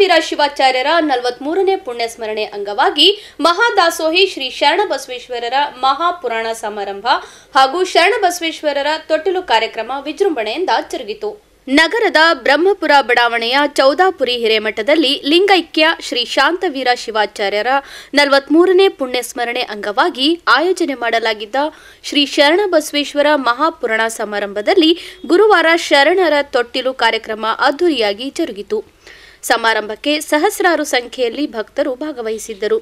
ಶಾಂತವೀರ ಶಿವಾಚಾರ್ಯರ 43ನೇ ಪುಣ್ಯಸ್ಮರಣೆ ಅಂಗವಾಗಿ ಮಹಾದಾಸೋಹಿ ಶ್ರೀ ಶರಣಬಸವೇಶ್ವರರ ಮಹಾಪುರಾಣ ಸಮಾರಂಭ ಹಾಗೂ ಶರಣಬಸವೇಶ್ವರರ ತೊಟ್ಟಿಲು ಕಾರ್ಯಕ್ರಮ ವಿಜೃಂಭಣೆಯಿಂದ ಜರುಗಿತು. ನಗರದ ಬ್ರಹ್ಮಪುರ ಬಡಾವಣೆಯ ಚೌದಾಪುರಿ ಹಿರೇಮಠದಲ್ಲಿ ಲಿಂಗೈಕ್ಯ ಶ್ರೀ ಶಾಂತವೀರ ಶಿವಾಚಾರ್ಯರ 43ನೇ ಪುಣ್ಯಸ್ಮರಣೆ ಅಂಗವಾಗಿ ಆಯೋಜನೆ ಮಾಡಲಾಗಿದ್ದ ಶ್ರೀ ಶರಣಬಸವೇಶ್ವರ ಮಹಾಪುರಾಣ ಸಮಾರಂಭದಲ್ಲಿ ಗುರುವಾರ ಶರಣರ ತೊಟ್ಟಿಲು ಕಾರ್ಯಕ್ರಮ ಅದ್ದೂರಿಯಾಗಿ ಜರುಗಿತು. ಸಮಾರಂಭಕ್ಕೆ ಸಹಸ್ರಾರು ಸಂಖ್ಯೆಯಲ್ಲಿ ಭಕ್ತರು ಭಾಗವಹಿಸಿದ್ದರು.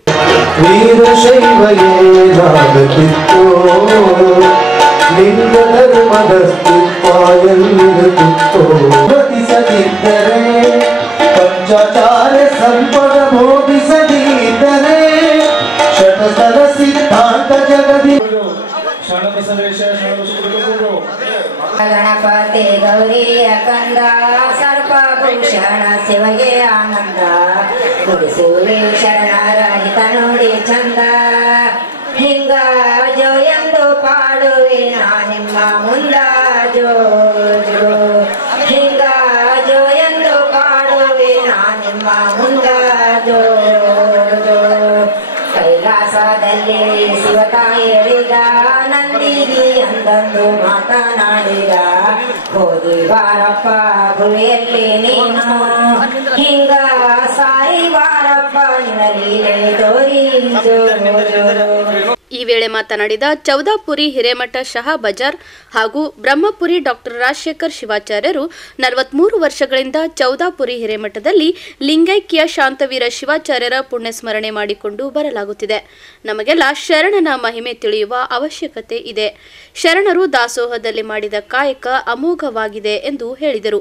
पंचाचार्य संपद भोगिसदीतने शतसर सिद्धांत जगदी गणपति गौरी कंद सर्पभूषण शिवगे आनंद गुरुसूरी शरणರ ಹಿತನುಡಿ ಚಂದ ಹಿಂಗ ಜೋ ಎಂದು ಪಾಡುವೆ ನಾ ನಿಮ್ಮ ಮುಂದ ಜೋ ಜೋ ಹಿಂಗ ಜೋ ಎಂದು ಪಾಡುವೆ ನಾ ನಿಮ್ಮ ಮುಂದ ಜೋ ಜೋ ಕೈಲಾಸದಲ್ಲಿ ಶಿವತಾಯಿ ಹೇಳಿದ ನಂದಿಗಿ ಅಂದಂದು ಮಾತನಾಡಿದ ಹೋಗಿ ಬಾರಪ್ಪ ಭುವಿಯಲ್ಲಿ ನೀನು ಹಿಂಗ ಸಾಯಿ ಬಾರಪ್ಪ ನಿನಲೀಲೆ ತೋರಿ ಜೋ ಜೋ. ಈ ವೇಳೆ ಮಾತನಾಡಿದ ಚೌದಾಪುರಿ ಹಿರೇಮಠ ಶಹಾ ಬಜಾರ್ ಹಾಗೂ ಬ್ರಹ್ಮಪುರಿ ಡಾಕ್ಟರ್ ರಾಜಶೇಖರ್ ಶಿವಾಚಾರ್ಯರು 43 ವರ್ಷಗಳಿಂದ ಚೌದಾಪುರಿ ಹಿರೇಮಠದಲ್ಲಿ ಲಿಂಗೈಕ್ಯ ಶಾಂತವೀರ ಶಿವಾಚಾರ್ಯರ ಪುಣ್ಯಸ್ಮರಣೆ ಮಾಡಿಕೊಂಡು ಬರಲಾಗುತ್ತಿದೆ. ನಮಗೆಲ್ಲ ಶರಣನ ಮಹಿಮೆ ತಿಳಿಯುವ ಅವಶ್ಯಕತೆ ಇದೆ. ಶರಣರು ದಾಸೋಹದಲ್ಲಿ ಮಾಡಿದ ಕಾಯಕ ಅಮೋಘವಾಗಿದೆ ಎಂದು ಹೇಳಿದರು.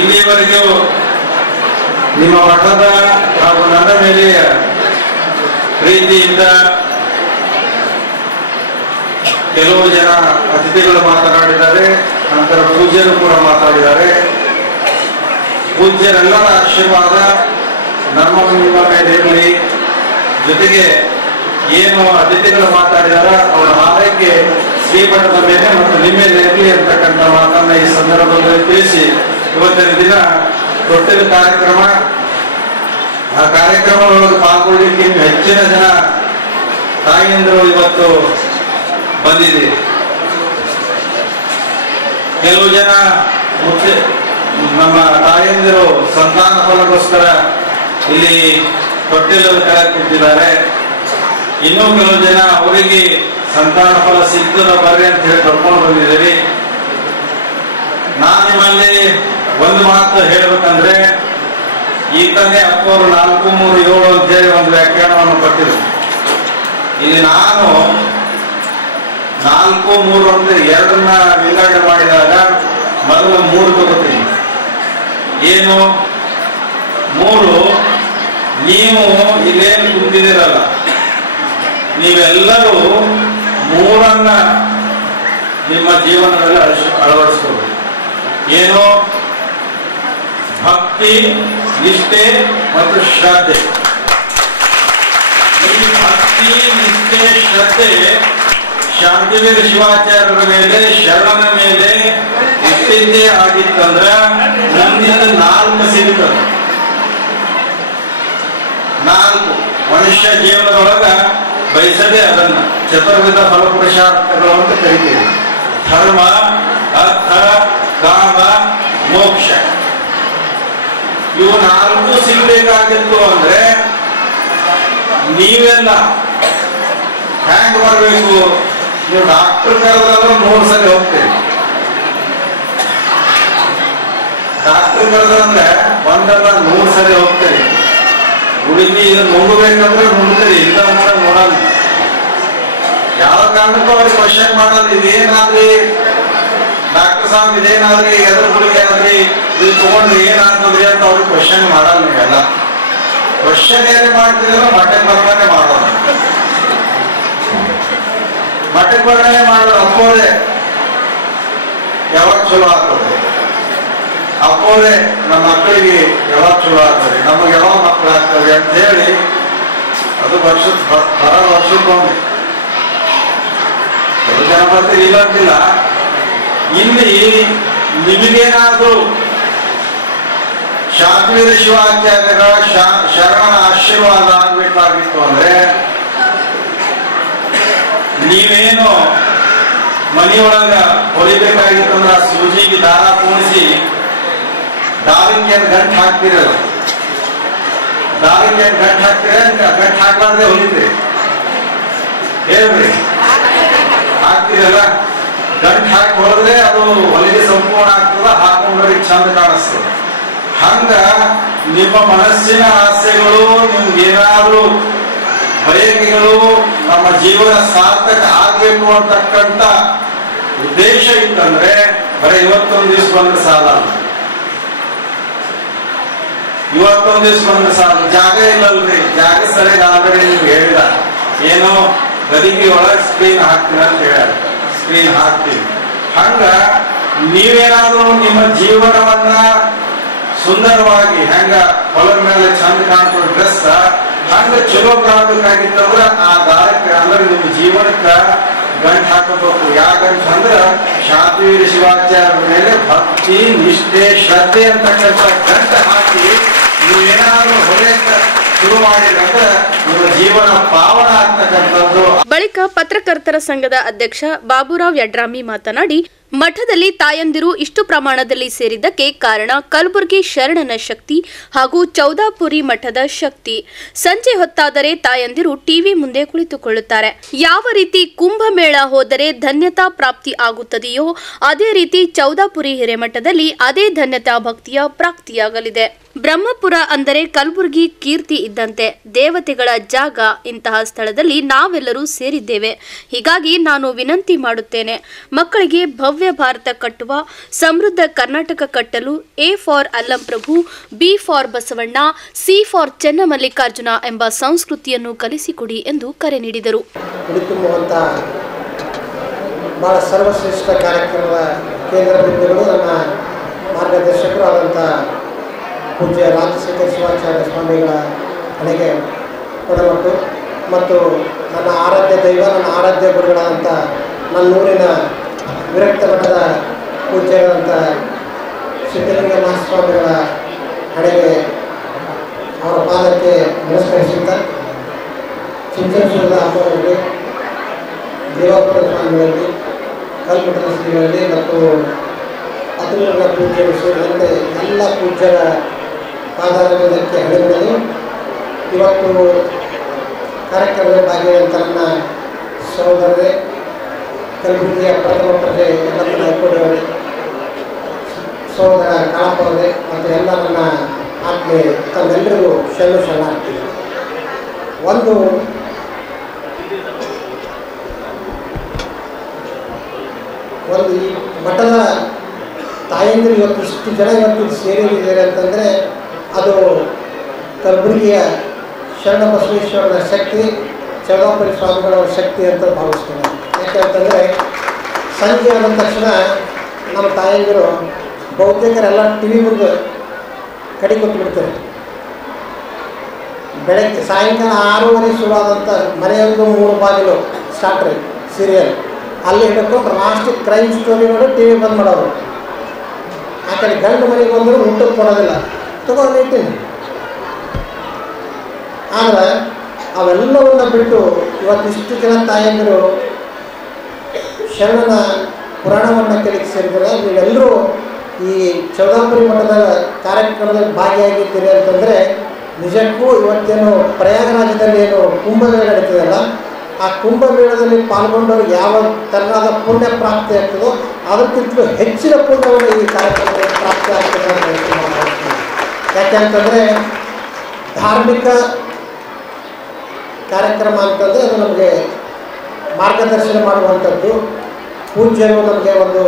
ಇಲ್ಲಿಯವರೆಗೂ ನಿಮ್ಮ ಮಠದ ಹಾಗೂ ನನ್ನ ಮೇಲೆ ಪ್ರೀತಿಯಿಂದ ಕೆಲವು ಜನ ಅತಿಥಿಗಳು ಮಾತನಾಡಿದ್ದಾರೆ, ನಂತರ ಪೂಜ್ಯರು ಕೂಡ ಮಾತಾಡಿದ್ದಾರೆ. ಪೂಜ್ಯರೆಲ್ಲರ ಆಶೀರ್ವಾದ ನಿಮ್ಮ ಮೇಲೆ ಇರಲಿ. ಜೊತೆಗೆ ಏನು ಅತಿಥಿಗಳು ಮಾತಾಡಿದಾರ ಅವರ ಹಾರೈಕೆ ಶ್ರೀಮಠದ ಮೇಲೆ ಮತ್ತು ನಿಮ್ಮ ಮೇಲೆ ಇರಲಿ ಅಂತಕ್ಕಂಥ ಮಾತನ್ನ ಈ ಸಂದರ್ಭದಲ್ಲಿ ತಿಳಿಸಿ, ಇವತ್ತಿನ ದಿನ ತೊಟ್ಟಿಲು ಕಾರ್ಯಕ್ರಮ, ಆ ಕಾರ್ಯಕ್ರಮದೊಳಗೆ ಪಾಲ್ಗೊಳ್ಳಿಕ್ಕೆ ಹೆಚ್ಚಿನ ಜನ ತಾಯಿಯಂದರು ಇವತ್ತು ಬಂದಿದೆ. ಕೆಲವು ಜನ ನಮ್ಮ ತಾಯಿಯಂದಿರು ಸಂತಾನ ಫಲಗೋಸ್ಕರ ಇಲ್ಲಿ ತೊಟ್ಟಿಲು ಕೆಳಗೆ ಕೂತಿದ್ದಾರೆ. ಇನ್ನೂ ಕೆಲವು ಜನ ಅವರಿಗೆ ಸಂತಾನ ಫಲ ಸಿಗ್ತದ ಬರ್ರಿ ಅಂತ ಹೇಳಿ ಕರ್ಕೊಂಡು ಬಂದಿದ್ದೀರಿ. ನಾನು ನಿಮ್ಮಲ್ಲಿ ಒಂದು ಮಾತು ಹೇಳ್ಬೇಕಂದ್ರೆ, ಈ ತಾನೇ ಅಪ್ಪವರು 4-3-7 ಅಂತೇಳಿ ಒಂದು ವ್ಯಾಖ್ಯಾನವನ್ನು ಕೊಟ್ಟಿದ್ರು. ಇಲ್ಲಿ ನಾನು 4-3 ಅಂದ್ರೆ 2ನ್ನ ವಿಂಗಡಣೆ ಮಾಡಿದಾಗ ಮೊದಲು 3 ತಗೋತೀನಿ. ಏನು 3? ನೀವು ಇಲ್ಲೇನು ಕುಂತಿದ್ದೀರಲ್ಲ, ನೀವೆಲ್ಲರೂ 3ಅನ್ನ ನಿಮ್ಮ ಜೀವನದಲ್ಲಿ ಅಳವಡಿಸ್ಕೋಬೇಕು. ಏನು? ಭಕ್ತಿ, ನಿಷ್ಠೆ ಮತ್ತು ಶ್ರದ್ಧೆ. ಈ ಭಕ್ತಿ, ನಿಷ್ಠೆ, ಶ್ರದ್ಧೆ ಶಾಂತವೀರ ಶಿವಾಚಾರ್ಯರ ಮೇಲೆ, ಶರಣನ ಮೇಲೆ ಇಟ್ಟಿದ್ದೇ ಆಗಿತ್ತಂದ್ರೆ ಮುಂದಿನ 4 ಸಿಗ್ತದೆ. 4 ಮನುಷ್ಯ ಜೀವನದೊಳಗ ಬಯಸದೆ ಅದನ್ನ ಚತುರ್ವಿಧ ಫಲಪುರುಷಾರ್ಥಗಳು ಅಂತ ಕರಿತೀವಿ. ಧರ್ಮ, ಅರ್ಥ, ಕಾಮ, ಮೋಕ್ಷ. ಇವು 4 ಸಿಗಬೇಕಾಗಿತ್ತು ಅಂದ್ರೆ ನೀವೆಲ್ಲ ಹ್ಯಾಂಗ್ ಮಾಡಬೇಕು? ನೀವು ಡಾಕ್ಟರ್ ಕರೆದ್ರೆ 3 ಸರಿ ಹೋಗ್ತೀರಿ. ಡಾಕ್ಟರ್ ಕರೆದ್ರೆ 100 ಸರಿ ಹೋಗ್ತೀರಿ. ಹುಡುಗಿ ಇದನ್ನ ನುಂಗಬೇಕಂದ್ರೆ ನುಂಗ್ತೀರಿ, ಇಲ್ಲ ಅಂದ್ರೆ ನೋಡಲ್ಲ. ಯಾವ ಕಾರಣಕ್ಕೂ ಅವ್ರಿಗೆ ಕ್ವಶನ್ ಮಾಡಲ್ಲ. ಇದೇನಾದ್ರಿ ಡಾಕ್ಟರ್ ಸಾಹೇಬ್, ಇದೇನಾದ್ರಿ, ಎದ್ರ ಹುಡುಗಿ ಆದ್ರಿ, ಇದು ತಗೊಂಡ್ರಿ ಏನಾಗ್ತದ್ರಿ ಅಂತ ಅವ್ರಿಗೆ ಕ್ವಶನ್ ಮಾಡಲ್ಲ. ನೀವೆಲ್ಲ ಕ್ವಶನ್ ಏನೇ ಮಾಡ್ತಿದ್ರೆ ಮಠಕ್ಕೆ ಬರ್ತಾನೆ ಮಾಡೋದು. ಮಠಕ್ಕೆ ಬರ್ತಾನೆ ಮಾಡೋದು. ಅಪ್ಪೋದೆ ಯಾವಾಗ ಚಲೋ ಆಗ್ತದೆ, ಅಪ್ಪೋದೆ ನಮ್ಮ ಮಕ್ಕಳಿಗೆ ಯಾವಾಗ ಚಲೋ ಆಗ್ತದೆ, ನಮಗೆ ಯಾವಾಗ ಮಕ್ಕಳು ಆಗ್ತವೆ ಅಂತ ಹೇಳಿ ಅದು ವರ್ಷಕ್ಕೊಮ್ಮೆ. ಕೆಲವು ಜನ ಬರ್ತೀರಿ, ಇಲ್ಲ ಅಂತಿಲ್ಲ. ಇಲ್ಲಿ ನಿಮಗೇನಾದ್ರೂ ಶಾಂತಿವೀರ ಶಿವಾಚಾರ್ಯರ ಶರಣನ ಆಶೀರ್ವಾದ ಆಗ್ಬೇಕಾಗಿತ್ತು ಅಂದ್ರೆ ನೀವೇನು ಮನೆಯೊಳಗ ಹೊಲಿಬೇಕಾಗಿತ್ತು ಅಂದ್ರೆ ಆ ಸೂಜಿಗೆ ದಾರ ಕೂಡಿಸಿ ದಾರಿಗೆ ಗಂಟು ಹಾಕ್ತಿರಲ್ಲ, ದಾರಿಗೆ ಗಂಟು ಹಾಕ್ತೀರ, ಗಂಟು ಹಾಕ್ಲಾರ್ದೆ ಹೊಲಿತೀರಿ ಹೇಳ್ರಿ, ಹಾಕ್ತಿರಲ್ಲ. ಗಂಟು ಹಾಕಿ ಹೊಡೆದ್ರೆ ಅದು ಹೊಲಿಗೆ ಸಂಪೂರ್ಣ ಆಗ್ತದ, ಹಾಕೊಂಡ್ರೆ ಚಂದ ಕಾಣಿಸ್ತದೆ. ಹಂಗ ನಿಮ್ಮ ಮನಸ್ಸಿನ ಆಸೆಗಳು, ನಿಮ್ಗೇನಾದ್ರೂ ಬಯಕೆಗಳು ನಮ್ಮ ಜೀವನ ಸಾರ್ಥಕ ಆಗ್ಬೇಕು ಅಂತಕ್ಕಂಥ ಉದ್ದೇಶ ಇತ್ತಂದ್ರೆ ಬರೀ ಇವತ್ತೊಂದು ದಿವಸ ಬಂದ್ರೆ ಸಾಲ, ಇವತ್ತೊಂದು ದಿವಸ ಬಂದ್ರೆ ಸಾಲ. ಜಾಗ ಇಲ್ಲಲ್ರಿ, ಜಾಗ ಸರಿಯಾಗಿ ಆಲ್ರೆಡಿ ನೀವು ಹೇಳಿದ ಏನೋ ಗದಿಗೆ ಒಳಗೆ ಸ್ಕ್ರೀನ್ ಹಾಕ್ತೀರ ಅಂತ ಹೇಳ, ಸ್ಕ್ರೀನ್ ಹಾಕ್ತೀವಿ. ಹಂಗ ನೀವೇನಾದ್ರೂ ನಿಮ್ಮ ಜೀವನವನ್ನ ಸುಂದರವಾಗಿ ಹೆಂಗ ಹೊಲದ ಮೇಲೆ ಚಂದ ಕಾಣ್ತದ ಡ್ರೆಸ್ ಹಂಗ ಚಲೋ ಕಾಣಬೇಕಾಗಿತ್ತಂದ್ರ ಆ ದಾರಕ್ಕೆ ಅಂದ್ರೆ ನಿಮ್ಮ ಜೀವನಕ್ಕ ಗಂಟು ಹಾಕಬೇಕು. ಯಾಕಂತಂದ್ರ ಶಾಂತಿವೀರ ಶಿವಾಚಾರ್ಯರ ಮೇಲೆ ಭಕ್ತಿ, ನಿಷ್ಠೆ, ಶ್ರದ್ಧೆ ಅಂತಕ್ಕಂಥ ಗಂಟು ಹಾಕಿ ನೀವೇನಾದ್ರೂ ಹೊಳೆಯಕ್ಕ ಶುರು ಮಾಡಿದ್ರೆ ನಿಮ್ಮ ಜೀವನ ಪಾವನ ಆಗ್ತಕ್ಕಂಥದ್ದು. ಬಳಿಕ ಪತ್ರಕರ್ತರ ಸಂಘದ ಅಧ್ಯಕ್ಷ ಬಾಬುರಾವ್ ಯಡ್ರಾಮಿ ಮಾತನಾಡಿ, ಮಠದಲ್ಲಿ ತಾಯಂದಿರು ಇಷ್ಟು ಪ್ರಮಾಣದಲ್ಲಿ ಸೇರಿದ್ದಕ್ಕೆ ಕಾರಣ ಕಲಬುರಗಿ ಶರಣನ ಶಕ್ತಿ ಹಾಗೂ ಚೌದಾಪುರಿ ಮಠದ ಶಕ್ತಿ. ಸಂಜೆ ಹೊತ್ತಾದರೆ ತಾಯಂದಿರು ಟಿವಿ ಮುಂದೆ ಕುಳಿತುಕೊಳ್ಳುತ್ತಾರೆ. ಯಾವ ರೀತಿ ಕುಂಭಮೇಳ ಹೋದರೆ ಧನ್ಯತಾ ಪ್ರಾಪ್ತಿ ಆಗುತ್ತದೆಯೋ ಅದೇ ರೀತಿ ಚೌದಾಪುರಿ ಹಿರೇಮಠದಲ್ಲಿ ಅದೇ ಧನ್ಯತಾ ಭಕ್ತಿಯ ಪ್ರಾಪ್ತಿಯಾಗಲಿದೆ. ಬ್ರಹ್ಮಪುರ ಅಂದರೆ ಕಲಬುರಗಿ ಕೀರ್ತಿ ಇದ್ದಂತೆ, ದೇವತೆಗಳ ಜಾಗ. ಇಂತಹ ಸ್ಥಳದಲ್ಲಿ ನಾವೆಲ್ಲರೂ ಸೇರಿದ್ದೇವೆ. ಹೀಗಾಗಿ ನಾನು ವಿನಂತಿ ಮಾಡುತ್ತೇನೆ, ಮಕ್ಕಳಿಗೆ ಭವ್ಯ ಭಾರತ ಕಟ್ಟುವ, ಸಮೃದ್ಧ ಕರ್ನಾಟಕ ಕಟ್ಟಲು A for Allamaprabhu, B for Basavanna, C for Chennamallikarjuna ಎಂಬ ಸಂಸ್ಕೃತಿಯನ್ನು ಕಲಿಸಿಕೊಡಿ ಎಂದು ಕರೆ ನೀಡಿದರು. ಬಹಳ ಸರ್ವಶ್ರೇಷ್ಠ ಕಾರ್ಯಕ್ರಮದ ಕೇಂದ್ರ ಬಿಂದುಗಳು ನನ್ನ ಮಾರ್ಗದರ್ಶಕರು ಆದಂಥ ಪೂಜ್ಯ ರಾಜಶೇಖರ ಶಿವಾಚಾರ್ಯ ಸ್ವಾಮಿಗಳ ಮನೆಗೆ ಕೊಡಮಟ್ಟು ಮತ್ತು ನನ್ನ ಆರಾಧ್ಯ ದೈವ, ನನ್ನ ಆರಾಧ್ಯ ಗುರುಗಳಾದಂಥ ನನ್ನೂರಿನ ವಿರಕ್ತ ಮಠದ ಪೂಜ್ಯರಾದಂಥ ಸಿದ್ಧಲಿಂಗ ಮಹಾಸ್ವಾಮಿಗಳ ಕಡೆಗೆ ಅವರ ಪಾದಕ್ಕೆ ನಮಸ್ಕರಿಸುತ್ತಾ ಚಿಂತನಶೀಲದ ಅಮ್ಮವರಿಗೆ, ದೇವಾಪುರ ಸ್ವಾಮಿಗಳಲ್ಲಿ, ಕಲ್ಮಠದ ಶ್ರೀಗಳಲ್ಲಿ ಮತ್ತು ಅತುಲನ ಪೂಜ್ಯರು ಸೇರಿದಂತೆ ಎಲ್ಲ ಪೂಜ್ಯರ ಪಾದಾರಕ್ಕೆ ಹಣಿಬಿಡಲು ಇವತ್ತು ಕಾರ್ಯಕ್ರಮದಲ್ಲಿ ಭಾಗಿಯಾದಂಥ ನನ್ನ ಸಹೋದರರೇ, ಕಲಬುರಗಿಯ ಪ್ರಥಮ ಪ್ರಜೆ ಯಲ್ಲಪ್ಪನ ಹೈಕೋಡಿಯವರೇ, ಸಹೋದರ ಕಾಳಪ್ಪ ಅವರೇ ಮತ್ತು ಎಲ್ಲ ನನ್ನ ಆತ್ಮೀಯ ತಮ್ಮೆಲ್ಲರಿಗೂ ಶರಣಾಗ್ತೀವಿ. ಒಂದು ಈ ಮಠದ ತಾಯಂದಿರು ಇವತ್ತು ಇಷ್ಟು ಜನ ಇವತ್ತು ಸೇರಿದ್ದಾರೆ ಅಂತಂದರೆ ಅದು ಕಲಬುರಗಿಯ ಶರಣ ಬಸವೇಶ್ವರನ ಶಕ್ತಿ, ಚೌದಾಪುರಿ ಸ್ವಾಮಿಗಳವರ ಶಕ್ತಿ ಅಂತ ಭಾವಿಸ್ತೀನಿ. ಯಾಕೆಂತಂದರೆ ಸಂಜೆ ಆದ ತಕ್ಷಣ ನಮ್ಮ ತಾಯಂದಿರು ಬಹುತೇಕರೆಲ್ಲ ಟಿ ವಿ ಮುಂದೆ ಕಡೆ ಕೂತ್ಬಿಡ್ತಾರೆ. ಬೆಳಗ್ಗೆ ಸಾಯಂಕಾಲ 6:30 ಶುರುವಾದಂಥ ಮನೆಯೊಂದು 3 ಬಾಗಿಲು ಸ್ಟಾರ್ಟ್ರಿ ಸೀರಿಯಲ್ ಅಲ್ಲಿ ಹಿಡ್ಕೊಂಡು ಲಾಸ್ಟಿಗೆ ಕ್ರೈಮ್ ಸ್ಟೋರಿಗಳು ಟಿ ವಿ ಬಂದ್ ಮಾಡೋರು. ಆ ಕಡೆ ಗಂಡು ಮನೆಗೆ ಬಂದರೂ ಊಟಕ್ಕೆ ಕೊಡೋದಿಲ್ಲ, ತಗೊಂಡಿರ್ತೀನಿ. ಆದರೆ ಅವೆಲ್ಲವನ್ನ ಬಿಟ್ಟು ಇವತ್ತಿಷ್ಟು ಜನ ತಾಯಂದಿರು ಶರಣನ ಪುರಾಣವನ್ನು ಕೇಳಿಕ್ಕೆ ಸೇರಿದರೆ ನೀವೆಲ್ಲರೂ ಈ ಚೌದಾಪುರಿ ಮಠದ ಕಾರ್ಯಕ್ರಮದಲ್ಲಿ ಭಾಗಿಯಾಗಿದ್ದೀರಿ ಅಂತಂದರೆ ನಿಜಕ್ಕೂ ಇವತ್ತೇನು ಪ್ರಯಾಗರಾಜದಲ್ಲಿ ಏನು ಕುಂಭಮೇಳ ನಡೀತದಲ್ಲ, ಆ ಕುಂಭಮೇಳದಲ್ಲಿ ಪಾಲ್ಗೊಂಡವರು ಯಾವ ತರನಾದ ಪುಣ್ಯ ಪ್ರಾಪ್ತಿ ಆಗ್ತದೋ ಅದಕ್ಕಿಂತಲೂ ಹೆಚ್ಚಿನ ಪುಣ್ಯವನ್ನು ಈ ಕಾರ್ಯಕ್ರಮದಲ್ಲಿ ಪ್ರಾಪ್ತಿ ಆಗ್ತದೆ ಅಂತ ಹೇಳ್ತೀನಿ. ಯಾಕೆಂತಂದರೆ ಧಾರ್ಮಿಕ ಕಾರ್ಯಕ್ರಮ ಅಂತಂದರೆ ಅದು ನಮಗೆ ಮಾರ್ಗದರ್ಶನ ಮಾಡುವಂಥದ್ದು. ಪೂಜ್ಯರು ನಮಗೆ ಒಂದು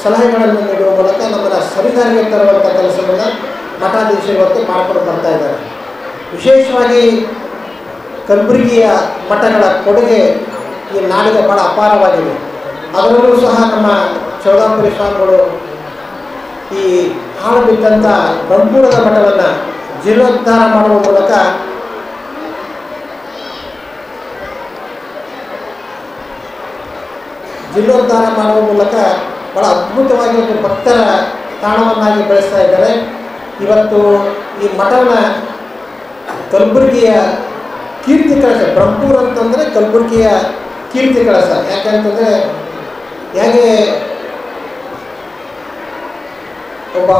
ಸಲಹೆಗಳನ್ನು ನೀಡುವ ಮೂಲಕ ನಮ್ಮನ್ನು ಸರಿದಾರಿಗೆ ತರುವಂಥ ಕೆಲಸವನ್ನು ಮಠಾಧೀಶರು ಇವತ್ತು ಮಾಡಿಕೊಂಡು ಬರ್ತಾ ಇದ್ದಾರೆ. ವಿಶೇಷವಾಗಿ ಕಲಬುರಗಿಯ ಮಠಗಳ ಕೊಡುಗೆ ಈ ನಾಡಿಗೆ ಭಾಳ ಅಪಾರವಾಗಿದೆ. ಅದರಲ್ಲೂ ಸಹ ನಮ್ಮ ಚೌದಾಪುರಿ ಸ್ವಾಮಿಗಳು ಈ ಹಾಳು ಬಿದ್ದಂಥ ಬ್ರಹ್ಮಪುರದ ಮಠವನ್ನು ಜೀರ್ಣೋದ್ಧಾರ ಮಾಡುವ ಮೂಲಕ ಭಾಳ ಅದ್ಭುತವಾಗಿ ಒಂದು ಭಕ್ತರ ತಾಣವನ್ನಾಗಿ ಬೆಳೆಸ್ತಾ ಇದ್ದಾರೆ. ಇವತ್ತು ಈ ಮಠನ ಕಲಬುರಗಿಯ ಕೀರ್ತಿ ಕಳಸ, ಬ್ರಹ್ಮಪುರ ಅಂತಂದರೆ ಕಲಬುರಗಿಯ ಕೀರ್ತಿ ಕಳಸ. ಯಾಕೆಂತಂದರೆ ಹೇಗೆ ಒಬ್ಬ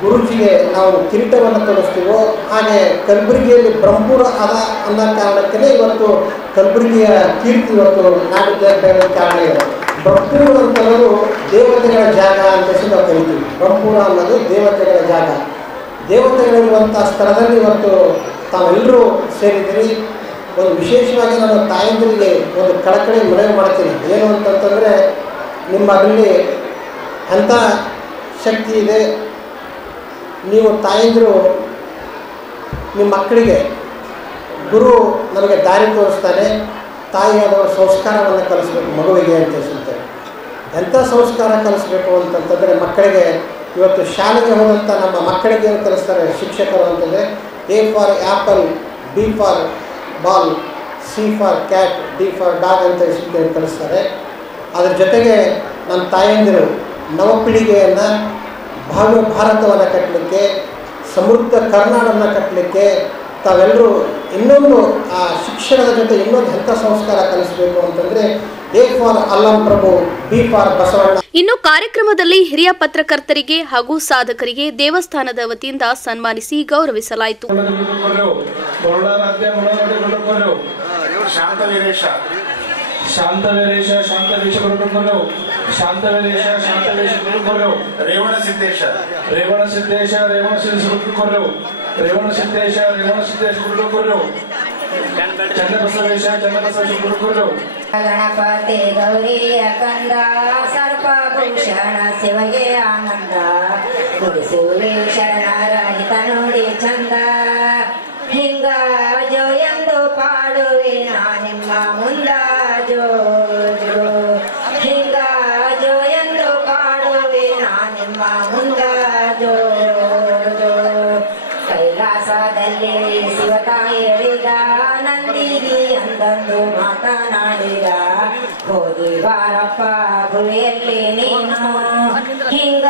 ಗುರುಜಿಗೆ ನಾವು ಕಿರೀಟವನ್ನು ತೊಡಿಸ್ತೀವೋ ಹಾಗೆ ಕಲಬುರಗಿಯಲ್ಲಿ ಬ್ರಹ್ಮಪುರ ಅದ ಅನ್ನೋ ಕಾರಣಕ್ಕೇ ಇವತ್ತು ಕಲಬುರಗಿಯ ಕೀರ್ತಿ ಇವತ್ತು ನಾಡಿನ ಕಾರಣ ಇದೆ. ಬ್ರಹ್ಮಪುರ ಅಂತಂದರೂ ದೇವತೆಗಳ ಜಾಗ ಅಂತ ನಾವು ಕರಿತೀವಿ. ಬ್ರಹ್ಮಪುರ ಅನ್ನೋದು ದೇವತೆಗಳ ಜಾಗ. ದೇವತೆಗಳಿರುವಂಥ ಸ್ಥಳದಲ್ಲಿ ಇವತ್ತು ತಾವೆಲ್ಲರೂ ಸೇರಿದ್ದೀರಿ. ಒಂದು ವಿಶೇಷವಾಗಿ ನಾನು ತಾಯಂದಿರಿಗೆ ಒಂದು ಕಳಕಳಿ ಮನವಿ ಮಾಡ್ತೀನಿ. ಏನು ಅಂತಂತಂದರೆ, ನಿಮ್ಮ ಅದರಲ್ಲಿ ಅಂಥ ಶಕ್ತಿ ಇದೆ. ನೀವು ತಾಯಂದಿರು ನಿಮ್ಮ ಮಕ್ಕಳಿಗೆ ಗುರು ನಮಗೆ ದಾರಿ ತೋರಿಸ್ತಾನೆ, ತಾಯಿಯಾದವರು ಸಂಸ್ಕಾರವನ್ನು ಕಲಿಸ್ಬೇಕು ಮಗುವಿಗೆ ಅಂತ ಅನಿಸುತ್ತೆ. ಎಂಥ ಸಂಸ್ಕಾರ ಕಲಿಸ್ಬೇಕು ಅಂತಂತಂದರೆ, ಮಕ್ಕಳಿಗೆ ಇವತ್ತು ಶಾಲೆಗೆ ಹೋದಂಥ ನಮ್ಮ ಮಕ್ಕಳಿಗೆ ಏನು ಕಲಿಸ್ತಾರೆ ಶಿಕ್ಷಕರು ಅಂತಂದರೆ, A for apple, B for ball, C for cat, D for dog ಅಂತ ಕಲಿಸ್ತಾರೆ. ಅದ್ರ ಜೊತೆಗೆ ನಮ್ಮ ತಾಯಂದಿರು ನವಪೀಳಿಗೆಯನ್ನು ಭವ್ಯ ಭಾರತವನ್ನು ಕಟ್ಟಲಿಕ್ಕೆ, ಸಮೃದ್ಧ ಕರ್ನಾಟಕವನ್ನು ಕಟ್ಟಲಿಕ್ಕೆ ತಾವೆಲ್ಲರೂ ಇನ್ನೊಂದು ಆ ಶಿಕ್ಷಣದ ಜೊತೆ ಇನ್ನೊಂದು ಎಂಥ ಸಂಸ್ಕಾರ ಕಲಿಸಬೇಕು ಅಂತಂದರೆ, A for Allama Prabhu, B for Basavanna. ಇನ್ನು ಕಾರ್ಯಕ್ರಮದಲ್ಲಿ ಹಿರಿಯ ಪತ್ರಕರ್ತರಿಗೆ ಹಾಗೂ ಸಾಧಕರಿಗೆ ದೇವಸ್ಥಾನದ ವತಿಯಿಂದ ಸನ್ಮಾನಿಸಿ ಗೌರವಿಸಲಾಯಿತು. ಶಾಂತವೀರೇಶ ಶಾಂತವೇಶ ಗುರುಗಳು, ಶಾಂತವೀರೇಶ ಶಾಂತವೇಶ ಗುರುಗಳು, ರೇವಣಸಿದ್ದೇಶ ರೇವಣಸಿದ್ದೇಶ ರೇವಣಸಿದ್ದೇಶ ಗುರುಗಳು, ರೇವಣಸಿದ್ದೇಶ ರೇವಣಸಿದ್ದೇಶ ಗುರುಗಳು, ಚನ್ನಬಸವೇಶ ಚನ್ನಬಸವೇಶ ಗುರುಗಳು. ಗಣಪತಿ ಗೌರಿಯ ಕಂದ, ಸರ್ಪಭೂಷಣ ಶಿವಗೆ ಆನಂದ, ಗುರುಸುವೆ ಶರಣರ ಹಿತ ನೋಡಿ ಚಂದ, ಹಿಂಗ ಜೋ ಎಂದು ಪಾಡುವೆ ನಾ ನಿಮ್ಮ ಮುಂದ ಜೋ ಜೋ, ಹಿಂಗ ಜೋ ಎಂದು ಪಾಡುವೆ ನಾ ನಿಮ್ಮ ಮುಂದ ಜೋ ಜೋ. ಕೈಲಾಸದಲ್ಲಿ ಶಿವತಾಯಿ ಹೇಳಿದ, ನಂದಿಗಿ ಅಂದಂದು ಮಾತನಾಡಿದ, ಹೋಗಿ ಬಾರಪ್ಪ ಭುವಿಯಲ್ಲಿ ನೀನು, ಹಿಂಗ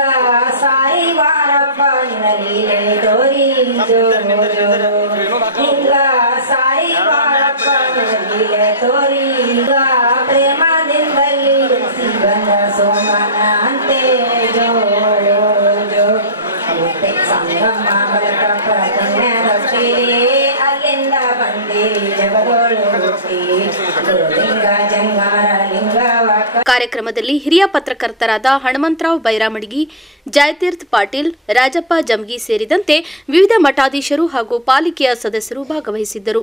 ಸಾಯಿ ಬಾರಪ್ಪ ನಿನ್ನ ಲೀಲೆ ತೋರಿ ಜೋ ಜೋ, ಹಿಂಗ ಸಾಯಿ ಬಾರಪ್ಪ ನಿನ್ನ ಲೀಲೆ ತೋರಿ, ಈಗ ಪ್ರೇಮದಿಂದಲಿ ಬಂದ ಸೋಮನ ಅಂತೆ ಜೋ ಜೋ. ಸಂಗಮ ಬಲಕ ಪುಣ್ಯದೊಟ್ಟಿ, ಅಲ್ಲಿಂದ ಬಂದಿರಿ ಜಗದೋಳು ಹುಟ್ಟಿ, ಗುರುಲಿಂಗ ಜಂಗಾರ ಲಿಂಗವ. ಕಾರ್ಯಕ್ರಮದಲ್ಲಿ ಹಿರಿಯ ಪತ್ರಕರ್ತರಾದ ಹನುಮಂತರಾವ್ ಬೈರಾಮಡಿಗಿ, ಜಯತೀರ್ಥ ಪಾಟೀಲ್, ರಾಜಪ್ಪ ಜಮಗಿ ಸೇರಿದಂತೆ ವಿವಿಧ ಮಠಾಧೀಶರು ಹಾಗೂ ಪಾಲಿಕೆಯ ಸದಸ್ಯರು ಭಾಗವಹಿಸಿದ್ದರು.